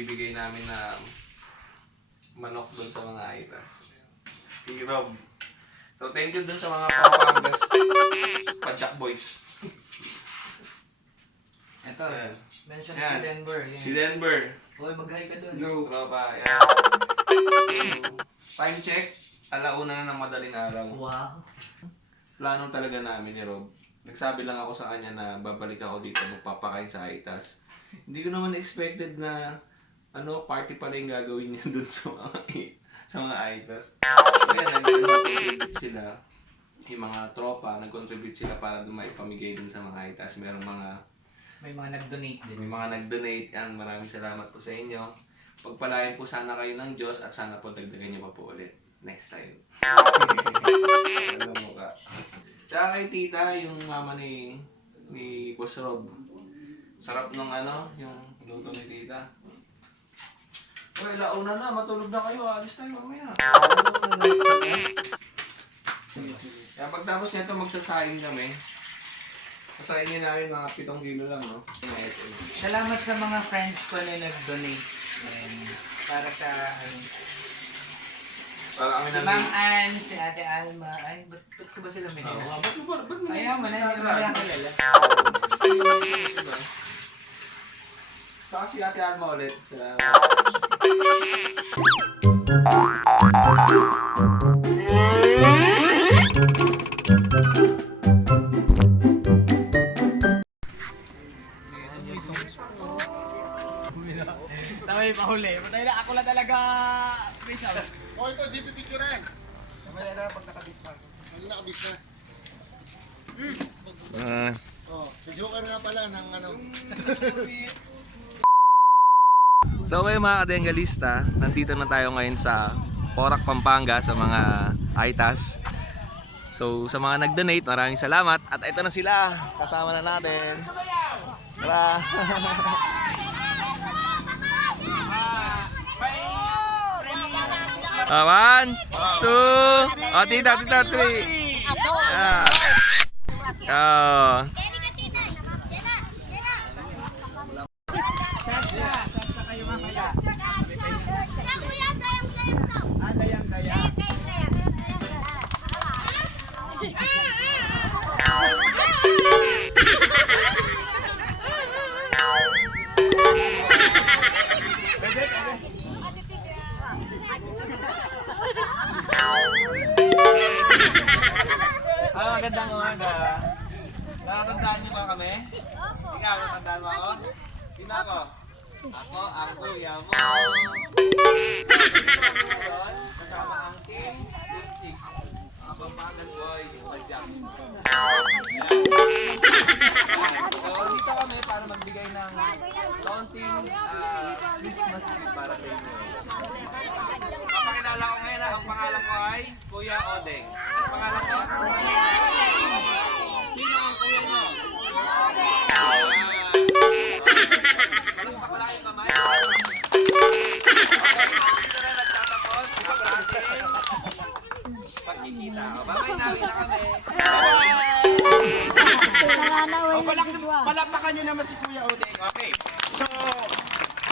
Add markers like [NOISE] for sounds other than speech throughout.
ibibigay namin na manok doon sa mga items. Si Rob. So thank you doon sa mga Pampangas Pajak Boys. Ito, Ayan. mention Yan. si Denver. Yan. Si Denver. Uy, mag-hi ka dun. Hello, tropa. Yan. Time check. Alauna na ng madaling araw. Wow. Plano talaga namin ni Rob. Nagsabi lang ako sa kanya na babalik ako dito magpapakain sa Aitas. Hindi ko naman expected na ano, party pala yung gagawin niya [LAUGHS] dun sa mga sa mga Aitas. Kaya nag-contribute sila yung mga tropa, nag-contribute sila para dun maipamigay dun sa mga Aitas. Merong mga May mga nag-donate din. may mga nag-donate yan. Maraming salamat po sa inyo. Pagpalain po sana kayo ng Diyos at sana po dagdagan niyo pa po ulit next time. [LAUGHS] Alam mo ka. Tsaka kay tita, yung mama ni ni Boss Rob. Sarap nung ano, yung luto ni tita. Uy, launa na, matulog na kayo, alis tayo mamaya. Kaya pagtapos nito magsasaing kami. Kasaingin namin mga 7 kilo lang, no? Salamat sa mga friends ko na nag-donate. And para sa, ano, Para kami si. Ma'am Ann, si Ate Alma. Ay, ba't, ba't ko ba sila may Oo, nila? ba't mo ba? Ba't mo Ayaw mo na, hindi mo na kilala. Saka si Ate Alma ulit. Sa... Tama yung pahuli. Patay na, ako lang talaga. Please, ah. O ito, di pipicturean. Mamaya na pag nakabis na. Ano nakabis na? Uh, Oh, si Joker nga pala ng ano. So kayo mga kadengalista, nandito na tayo ngayon sa Porac, Pampanga sa mga Aitas. So sa mga nag-donate, maraming salamat. At ito na sila, kasama na natin. Tara! [LAUGHS] Ah, one, two, oh, tita, tita, three. Yeah. Oh. Kuya Odeng. Ang pangalan ko? Sino ang kuya nyo? Walang bakla yung kamay. Dito na nagtatapos ang ating pagkikita. O, Babay-nawi na kami. Palakpakan nyo naman si Kuya Odeng. Okay. So,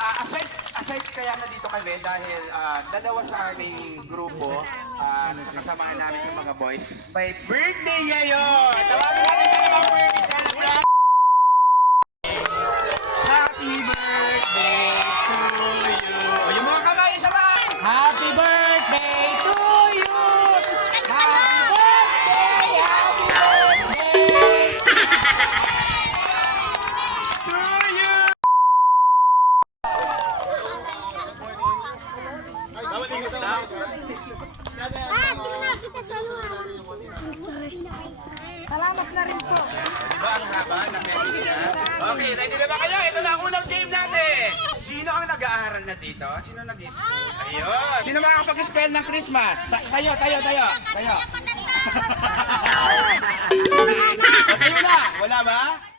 ah, aside, aside kaya na dito kami dahil ah, dalawa sa aming grupo ah, sa kasamahan namin sa mga boys, may birthday ngayon! Tawagin natin na naman birthday Christmas? Ta- tayo, tayo, tayo. Tayo. [LAUGHS] tayo na. Wala ba?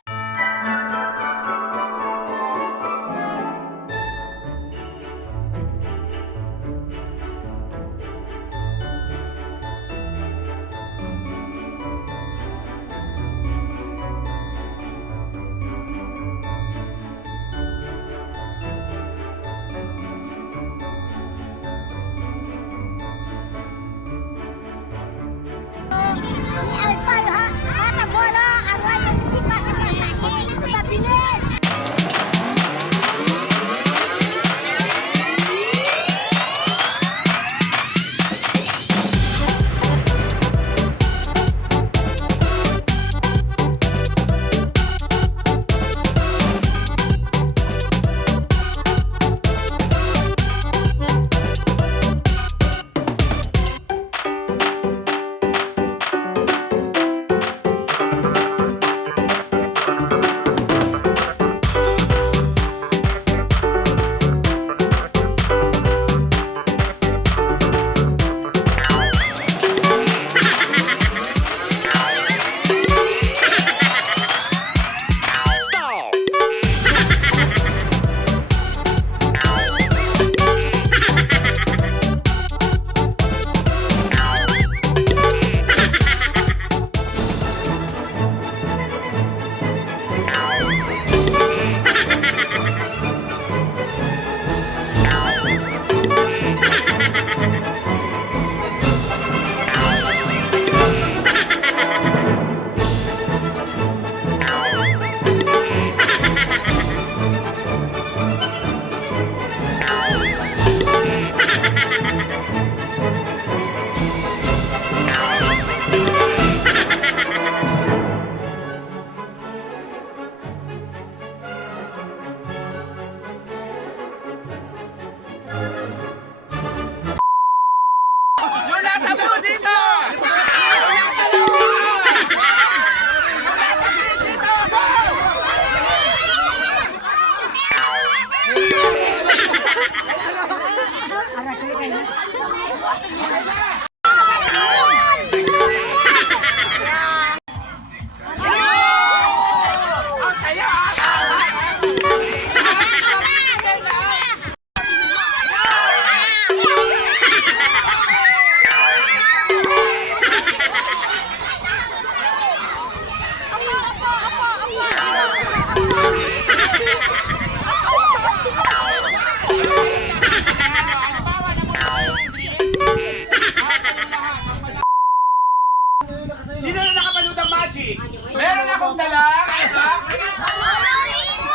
Book na lang. Ito.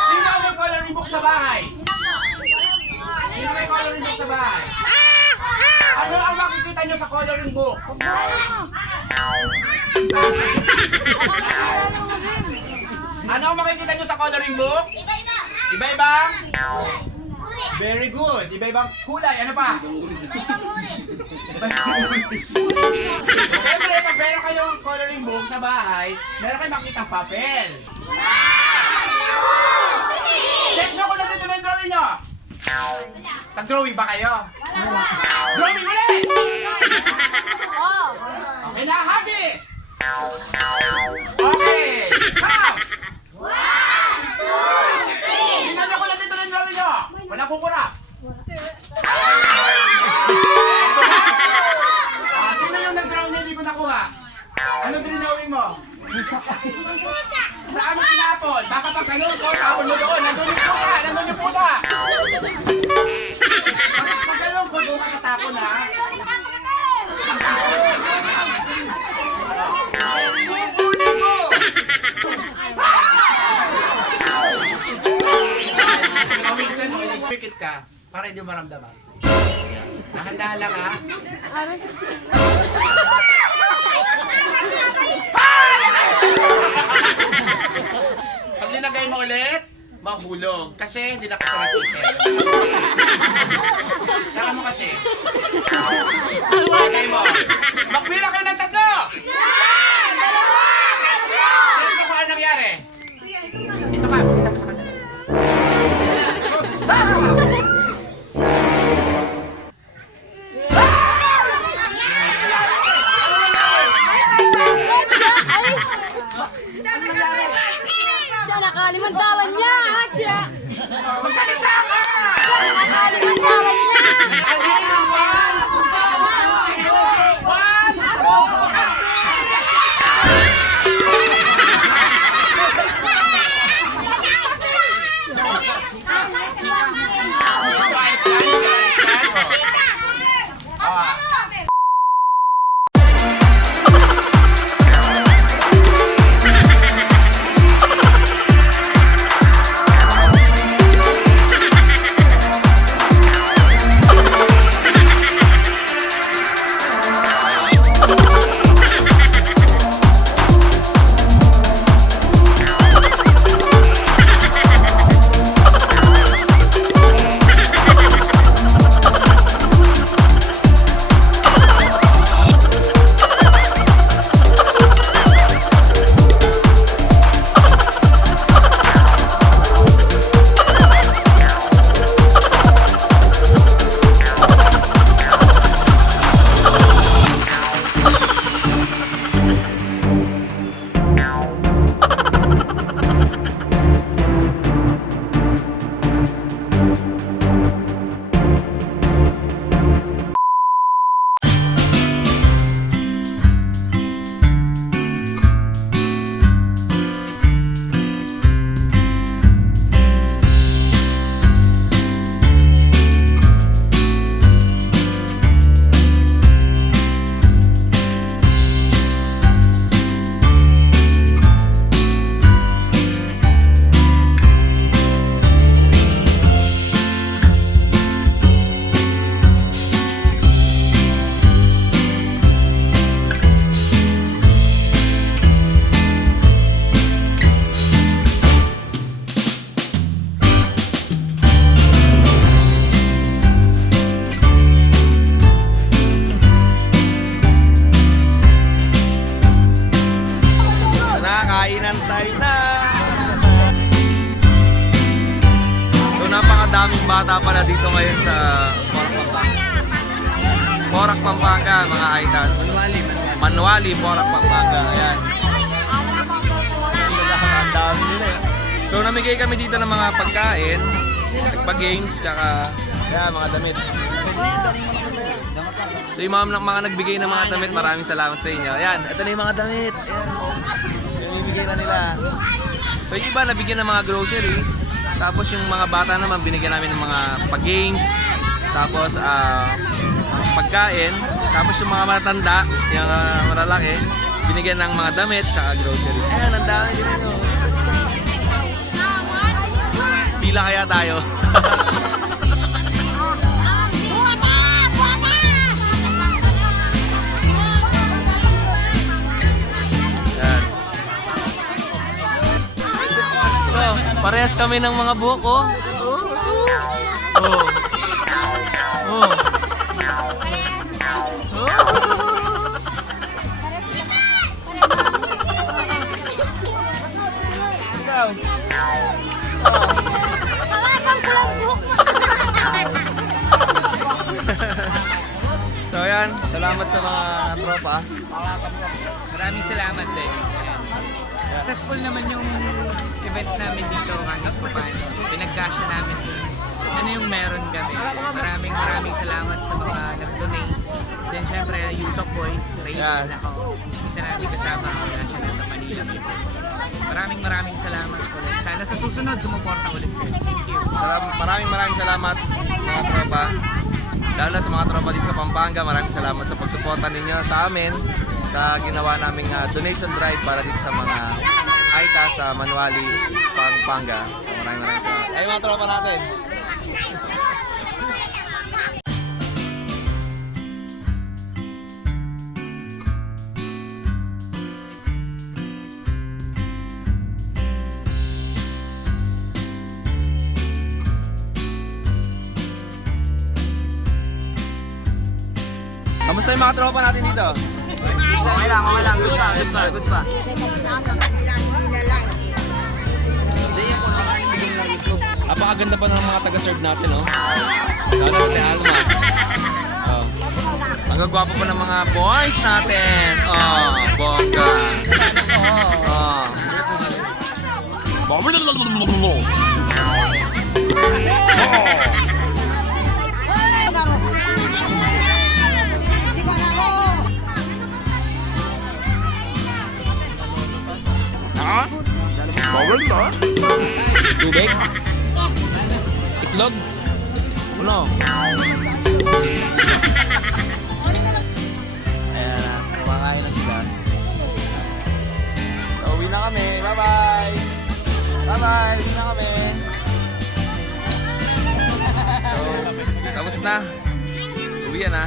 Sino may coloring book sa bahay? Sino may coloring book sa bahay? Ano ang makikita nyo sa coloring book? Ano ang makikita nyo sa coloring book? Iba-ibang? Very good. Iba-ibang kulay. Ano pa? Siyempre, pag meron kayong coloring book sa bahay, meron kayong makitang papel. Check nyo kung nandito na yung drawing nyo. Nag-drawing ba kayo? Drawing ulit! Okay na, Hardis! Okay, count! Tingnan nyo kung nandito na yung nyo. Walang kukurap. Ah, sino yung nag-drawing na hindi ko nakuha? Ano drawing mo? Saan mo tinapon? Baka pag ganun ko, tapon mo doon. Nandun yung pusa! Nandun yung pusa! Pag ganun ko, doon ka natapon ha? Para hindi maramdaman. Dahan-dahan lang ha? Pag linagay mo ulit, mahulog. Kasi hindi nakasara si. Sara mo kasi. Lagay mo. Magbilang kayo ng tatlo! 你们到了娘 Pampanga. Ayan. Ang dami nila eh. So namigay kami dito ng mga pagkain, nagpa-games, tsaka yeah, mga damit. So yung mga, mga nagbigay ng mga damit, maraming salamat sa inyo. Ayan, ito na yung mga damit. Ayan. Yung ibigay na nila. So yung iba nabigyan ng mga groceries. Tapos yung mga bata naman binigyan namin ng mga pag-games. Tapos ah pagkain. Tapos yung mga matanda, yung ah, malalaki, binigyan ng mga damit, tsaka groceries. Ayan, ang dami din ano. Pila kaya tayo? Parehas kami ng mga buhok, oh. Oh. oh. Lang. [LAUGHS] So yan, salamat sa mga tropa. Maraming salamat din. Successful naman yung event namin dito kahit pa paano. Pinagkasya namin ano yung meron kami. Maraming maraming salamat sa mga nag-donate. Then syempre, Yusok Boys, Ray, Yan. ako. Isa namin kasama ako na siya nasa Manila. Maraming maraming salamat ulit. Sana sa susunod, sumuporta ulit kayo. Thank you. Maraming maraming, salamat mga tropa. Lalo na sa mga tropa dito sa Pampanga, maraming salamat sa pagsuporta ninyo sa amin sa ginawa naming ah, donation drive para dito sa mga Aita sa Manuali, Pampanga. Maraming maraming salamat. Ay mga tropa natin. Kamusta yung mga tropa natin dito? Okay lang, okay lang. Good pa, good pa, good pa. Napakaganda pa ng mga taga-serve natin, no? Lalo na ni Alma. Oh. Ang gagwapo pa ng mga boys natin. Oh, bongga. Oh. Ha? Bawal na? Tubig? Itlog? Ano? Ayan na, kumakain na sila. So, uwi na kami. Bye-bye! Bye-bye! Uwi na kami. So, tapos na. Uwi na.